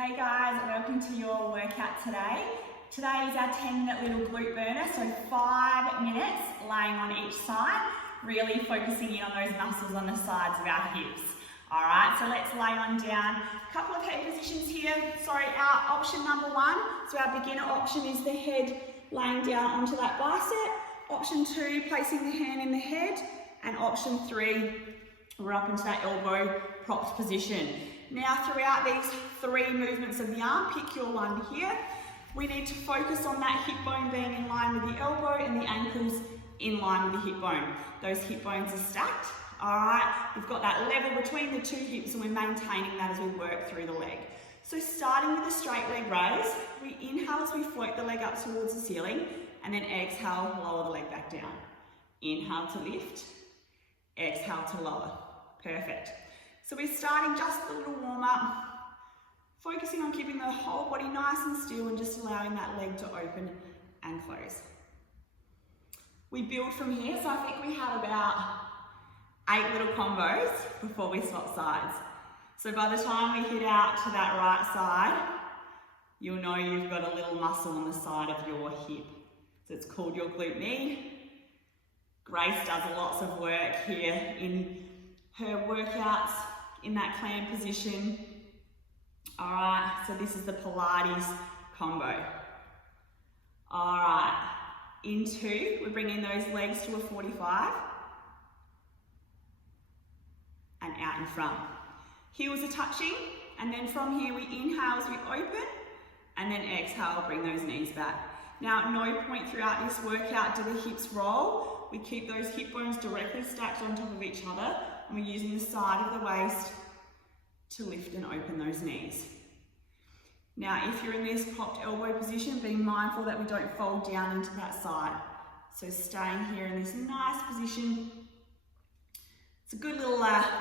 Hey guys, welcome to your workout today. Today is our 10-minute little glute burner, so 5 minutes laying on each side, really focusing in on those muscles on the sides of our hips. All right, so let's lay on down. A couple of head positions here. Sorry, our option number one, so our beginner option is the head laying down onto that bicep. Option two, placing the hand in the head. And option three, we're up into that elbow propped position. Now throughout these 3 movements of the arm, pick your one here. We need to focus on that hip bone being in line with the elbow and the ankles in line with the hip bone. Those hip bones are stacked, all right? We've got that level between the 2 hips and we're maintaining that as we work through the leg. So starting with a straight leg raise, we inhale as we float the leg up towards the ceiling and then exhale, lower the leg back down. Inhale to lift, exhale to lower. Perfect. So we're starting just a little warm up, focusing on keeping the whole body nice and still and just allowing that leg to open and close. We build from here, so I think we have about 8 little combos before we swap sides. So by the time we hit out to that right side, you'll know you've got a little muscle on the side of your hip. So it's called your glute med. Grace does lots of work here in her workouts in that clam position. All right, so this is the Pilates combo. All right, in 2, we're bringing those legs to a 45 and out in front. Heels are touching, and then from here we inhale as we open, and then exhale, bring those knees back. Now at no point throughout this workout do the hips roll. We keep those hip bones directly stacked on top of each other, and we're using the side of the waist to lift and open those knees. Now, if you're in this popped elbow position, being mindful that we don't fold down into that side. So staying here in this nice position. It's a good little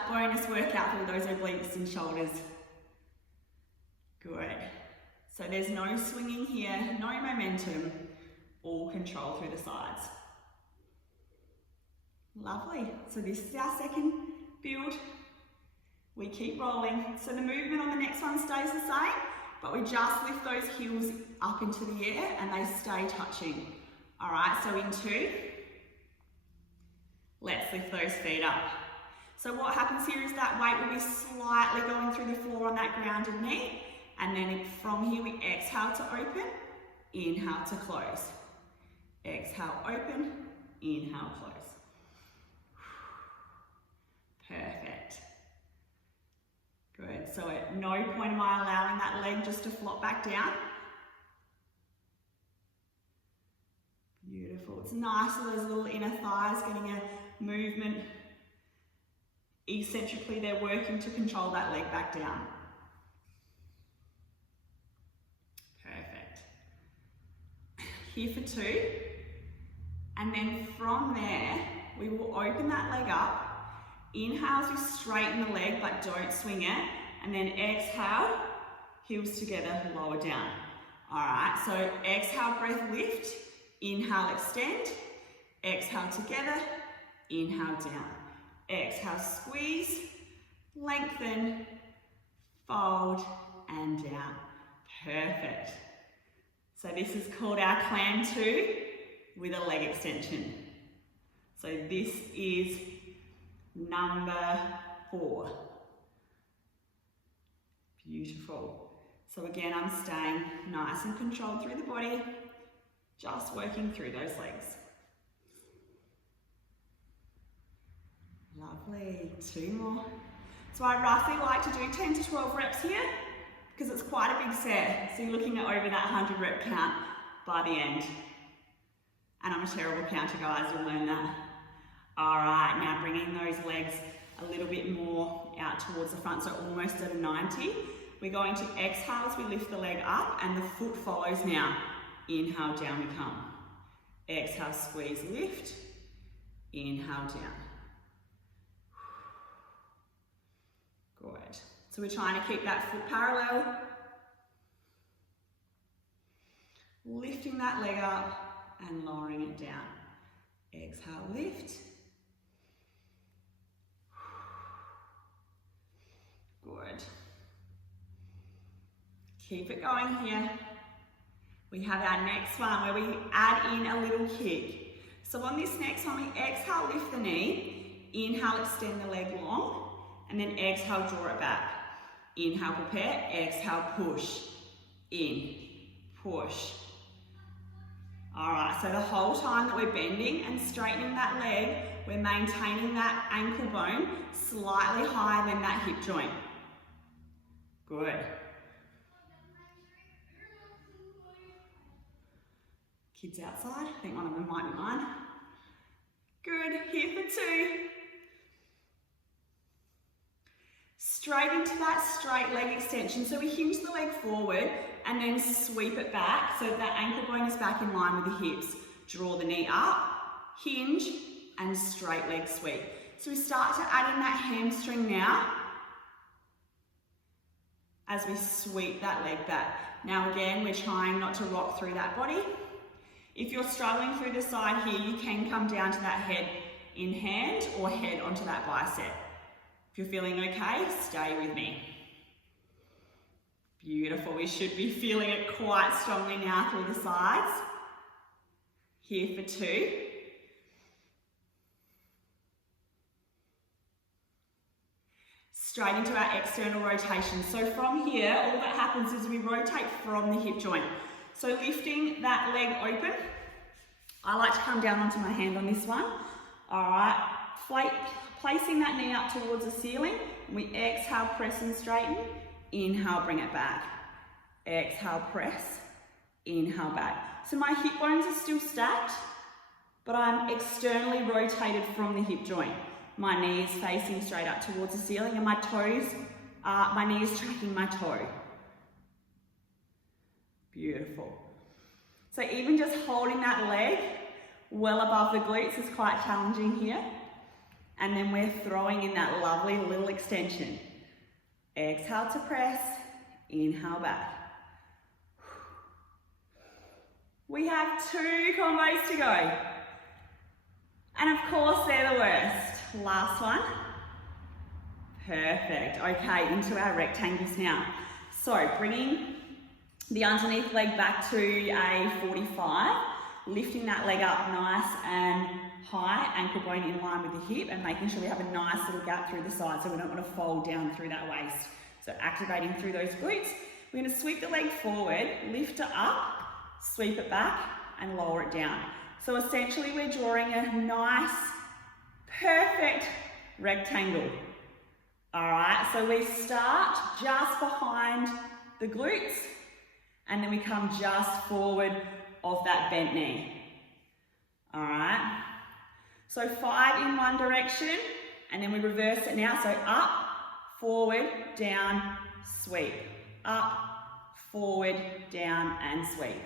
bonus workout for those obliques and shoulders. Good. So there's no swinging here, no momentum, all control through the sides. Lovely. So this is our second build. We keep rolling. So the movement on the next one stays the same, but we just lift those heels up into the air and they stay touching. All right, so in 2, let's lift those feet up. So what happens here is that weight will be slightly going through the floor on that grounded knee, and then from here we exhale to open, inhale to close. Exhale, open, inhale, close. Perfect. Good, so at no point am I allowing that leg just to flop back down. Beautiful, it's nice for those little inner thighs getting a movement. Eccentrically, they're working to control that leg back down. Perfect. Here for 2, and then from there, we will open that leg up. Inhale as we straighten the leg, but don't swing it. And then exhale, heels together, lower down. All right, so exhale, breath, lift. Inhale, extend. Exhale together, inhale down. Exhale, squeeze, lengthen, fold, and down. Perfect. So this is called our clam 2 with a leg extension. So this is number 4. Beautiful. So again, I'm staying nice and controlled through the body, just working through those legs. Lovely, 2 more. So I roughly like to do 10 to 12 reps here because it's quite a big set. So you're looking at over that 100 rep count by the end. And I'm a terrible counter, guys, you'll learn that. All right, now bringing those legs a little bit more out towards the front, so almost at a 90. We're going to exhale as we lift the leg up and the foot follows now. Inhale, down we come. Exhale, squeeze, lift. Inhale, down. Good. So we're trying to keep that foot parallel. Lifting that leg up and lowering it down. Exhale, lift. Good. Keep it going here. We have our next one where we add in a little kick. So on this next one, we exhale, lift the knee. Inhale, extend the leg long. And then exhale, draw it back. Inhale, prepare. Exhale, push. In, push. All right, so the whole time that we're bending and straightening that leg, we're maintaining that ankle bone slightly higher than that hip joint. Good. Kids outside, I think one of them might be mine. Good, here for 2. Straight into that straight leg extension. So we hinge the leg forward and then sweep it back so that ankle bone is back in line with the hips. Draw the knee up, hinge, and straight leg sweep. So we start to add in that hamstring now as we sweep that leg back. Now again, we're trying not to rock through that body. If you're struggling through the side here, you can come down to that head in hand or head onto that bicep. If you're feeling okay, stay with me. Beautiful, we should be feeling it quite strongly now through the sides. Here for 2. Straight into our external rotation. So from here, all that happens is we rotate from the hip joint. So lifting that leg open. I like to come down onto my hand on this one. All right, placing that knee up towards the ceiling. We exhale, press and straighten. Inhale, bring it back. Exhale, press. Inhale, back. So my hip bones are still stacked, but I'm externally rotated from the hip joint. My knee is facing straight up towards the ceiling and my knee is tracking my toe. Beautiful. So even just holding that leg well above the glutes is quite challenging here. And then we're throwing in that lovely little extension. Exhale to press, inhale back. We have 2 combos to go. And of course, they're the worst. Last one. Perfect. Okay, into our rectangles now. So bringing the underneath leg back to a 45, lifting that leg up nice and high, ankle bone in line with the hip, and making sure we have a nice little gap through the side so we don't want to fold down through that waist. So activating through those glutes. We're going to sweep the leg forward, lift it up, sweep it back, and lower it down. So essentially we're drawing a nice, perfect rectangle. All right, so we start just behind the glutes, and then we come just forward of that bent knee. All right, so 5 in one direction, and then we reverse it now. So up, forward, down, sweep. Up, forward, down, and sweep.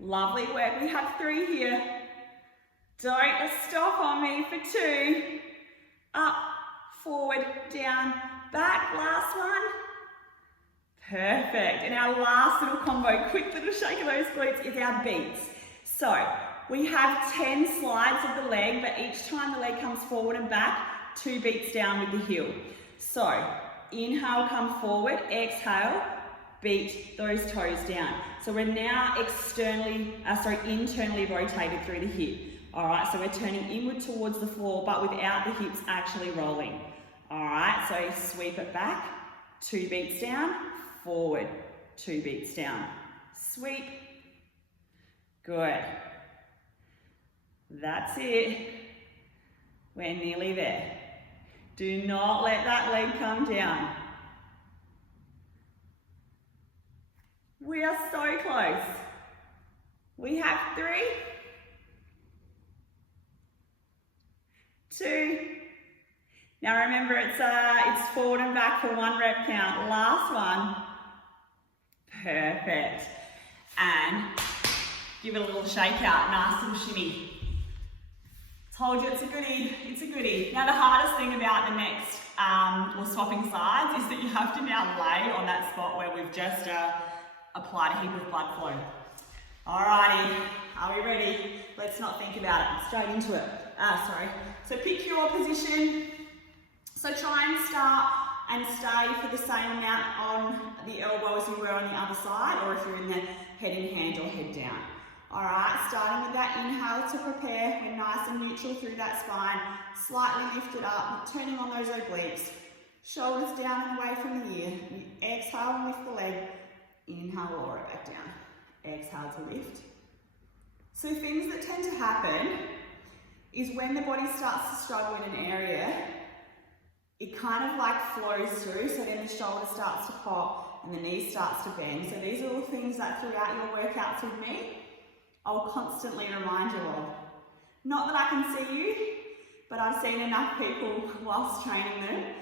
Lovely work. We have 3 here. Don't stop on me for 2. Up, forward, down, back. Last one. Perfect. And our last little combo, quick little shake of those glutes, is our beats. So we have 10 slides of the leg, but each time the leg comes forward and back, 2 beats down with the heel. So inhale, come forward, exhale, beat those toes down. So we're now internally rotated through the hip. All right, so we're turning inward towards the floor, but without the hips actually rolling. All right, so sweep it back, 2 beats down, forward, 2 beats down, sweep. Good. That's it. We're nearly there. Do not let that leg come down. We are so close. We have 3, 2. Now remember, it's forward and back for 1 rep count. Last one. Perfect. And give it a little shake out, nice little shimmy. Told you it's a goodie, it's a goodie. Now the hardest thing about the next, or swapping sides, is that you have to now lay on that spot where we've just applied a heap of blood flow. Alrighty, are we ready? Let's not think about it, straight into it. So pick your position. So try and start and stay for the same amount on the elbow as you were on the other side, or if you're in the head in hand or head down. All right, starting with that inhale to prepare. We're nice and neutral through that spine, slightly lifted up, turning on those obliques. Shoulders down and away from the ear. You exhale and lift the leg. Inhale, lower it back down. Exhale to lift. So things that tend to happen is when the body starts to struggle in an area, it kind of like flows through, so then the shoulder starts to pop and the knee starts to bend. So these are all things that throughout your workouts with me, I'll constantly remind you of. Not that I can see you, but I've seen enough people whilst training them.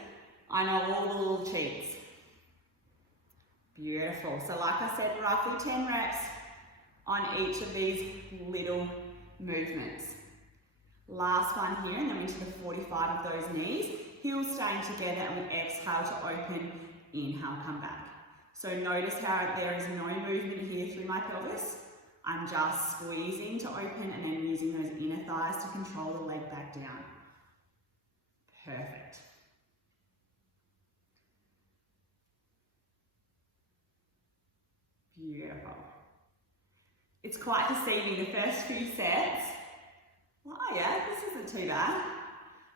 I know all the little cheats. Beautiful. So like I said, roughly 10 reps on each of these little movements. Last one here, and then into the 45 of those knees. Heels staying together, and we exhale to open. Inhale, come back. So notice how there is no movement here through my pelvis. I'm just squeezing to open and then using those inner thighs to control the leg back down. Perfect. Beautiful. It's quite deceiving the first few sets. Well, yeah, this isn't too bad.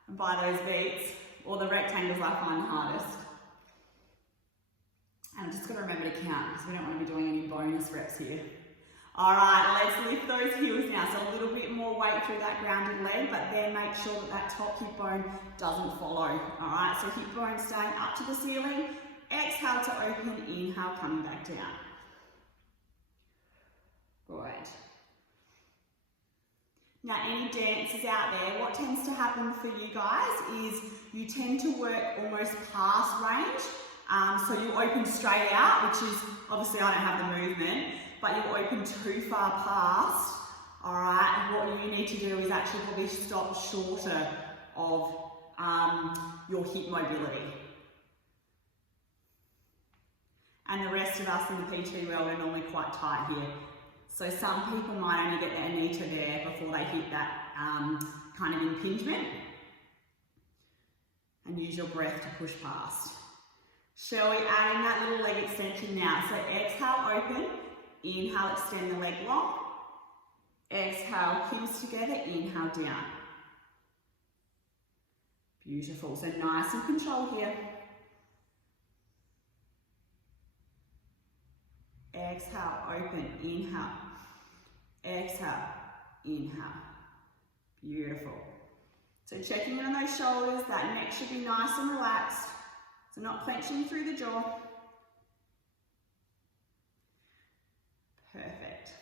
And by those beats, or the rectangles I find the hardest. And I'm just going to remember to count because we don't want to be doing any bonus reps here. All right, let's lift those heels now. So a little bit more weight through that grounded leg, but then make sure that that top hip bone doesn't follow. All right, so hip bone staying up to the ceiling. Exhale to open, inhale, coming back down. Good. Now, any dancers out there, what tends to happen for you guys is you tend to work almost past range. So you open straight out, which is, obviously I don't have the movement, but you open too far past. All right, what you need to do is actually probably stop shorter of your hip mobility. And the rest of us in the PT world are normally quite tight here. So some people might only get their knee to there before they hit that kind of impingement. And use your breath to push past. Shall we add in that little leg extension now? So exhale, open. Inhale, extend the leg long. Exhale, heels together. Inhale, down. Beautiful. So nice and controlled here. Exhale, open, inhale. Exhale, inhale. Beautiful. So checking in on those shoulders, that neck should be nice and relaxed. So not clenching through the jaw. Perfect.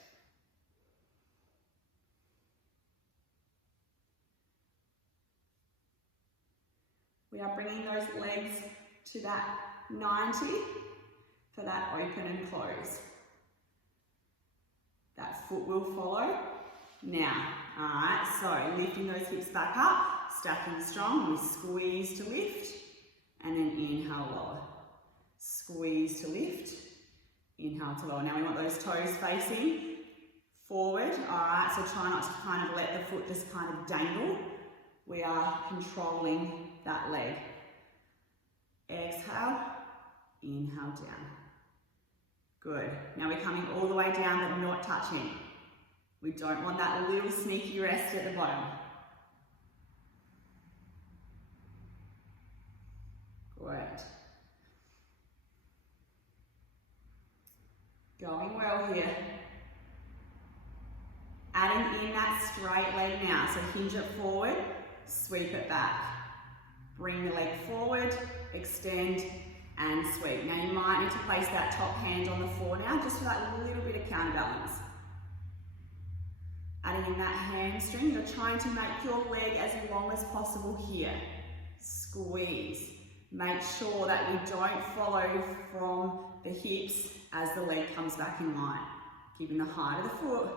We are bringing those legs to that 90 for that open and close. That foot will follow. Now, all right, so lifting those hips back up, stacking strong, we squeeze to lift, and then inhale, lower. Squeeze to lift, inhale to lower. Now we want those toes facing forward, all right, so try not to kind of let the foot just kind of dangle. We are controlling that leg. Exhale, inhale, down. Good. Now we're coming all the way down but not touching. We don't want that little sneaky rest at the bottom. Great. Going well here. Adding in that straight leg now. So hinge it forward, sweep it back. Bring the leg forward, extend and sweep. Now you might need to place that top hand on the floor now just for that little bit of counterbalance. Adding in that hamstring, you're trying to make your leg as long as possible here. Squeeze. Make sure that you don't follow from the hips as the leg comes back in line. Keeping the height of the foot.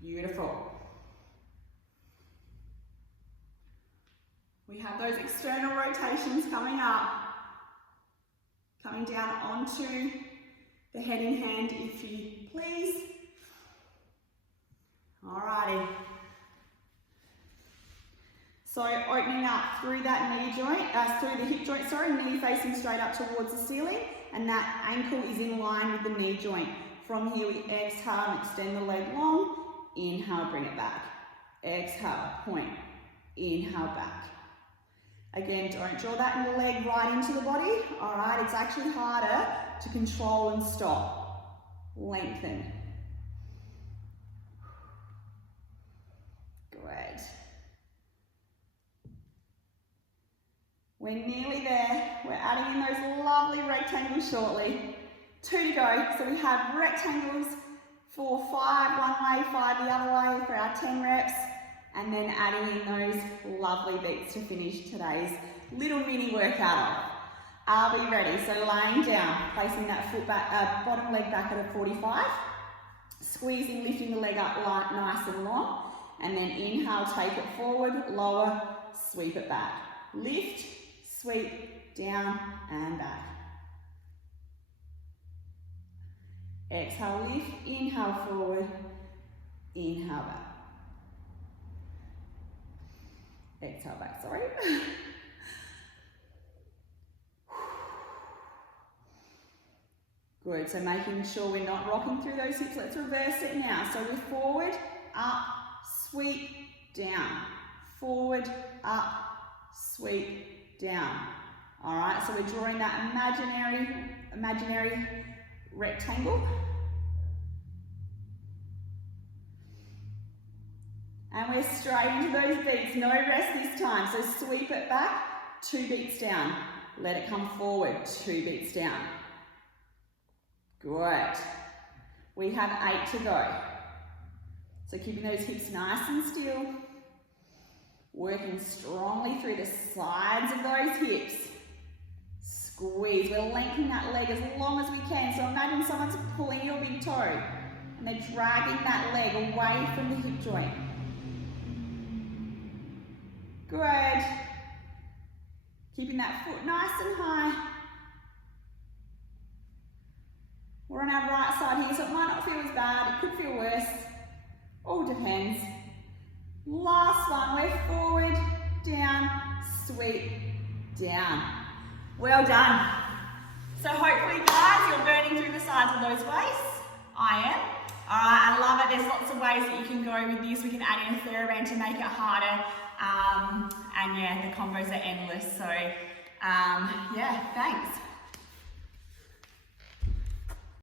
Beautiful. We have those external rotations coming up. Coming down onto the head in hand if you please. Alrighty. So opening up through that knee joint, through the hip joint, sorry, knee facing straight up towards the ceiling, and that ankle is in line with the knee joint. From here we exhale and extend the leg long, inhale, bring it back. Exhale, point, inhale, back. Again, don't draw that leg right into the body, all right? It's actually harder to control and stop. Lengthen. Great. We're nearly there. We're adding in those lovely rectangles shortly. 2 to go. So we have rectangles for 5 one way, 5 the other way for our 10 reps. And then adding in those lovely beats to finish today's little mini workout off. Are we ready? So laying down, placing that foot back, bottom leg back at a 45. Squeezing, lifting the leg up nice and long. And then inhale, take it forward, lower, sweep it back. Lift, sweep, down and back. Exhale, lift, inhale forward, inhale back. Exhale back, sorry. Good, so making sure we're not rocking through those hips. Let's reverse it now. So we're forward, up, sweep, down. Forward, up, sweep, down. All right, so we're drawing that imaginary rectangle. And we're straight into those beats, no rest this time. So sweep it back, 2 beats down. Let it come forward, 2 beats down. Good. We have 8 to go. So keeping those hips nice and still. Working strongly through the sides of those hips. Squeeze, we're lengthening that leg as long as we can. So imagine someone's pulling your big toe and they're dragging that leg away from the hip joint. Good. Keeping that foot nice and high. We're on our right side here, so it might not feel as bad, it could feel worse. All depends. Last one, we're forward, down, sweep, down. Well done. So hopefully guys, you're burning through the sides of those weights. I am. All right, I love it. There's lots of ways that you can go with this. We can add in a TheraBand to make it harder. And yeah, the combos are endless. So yeah, thanks.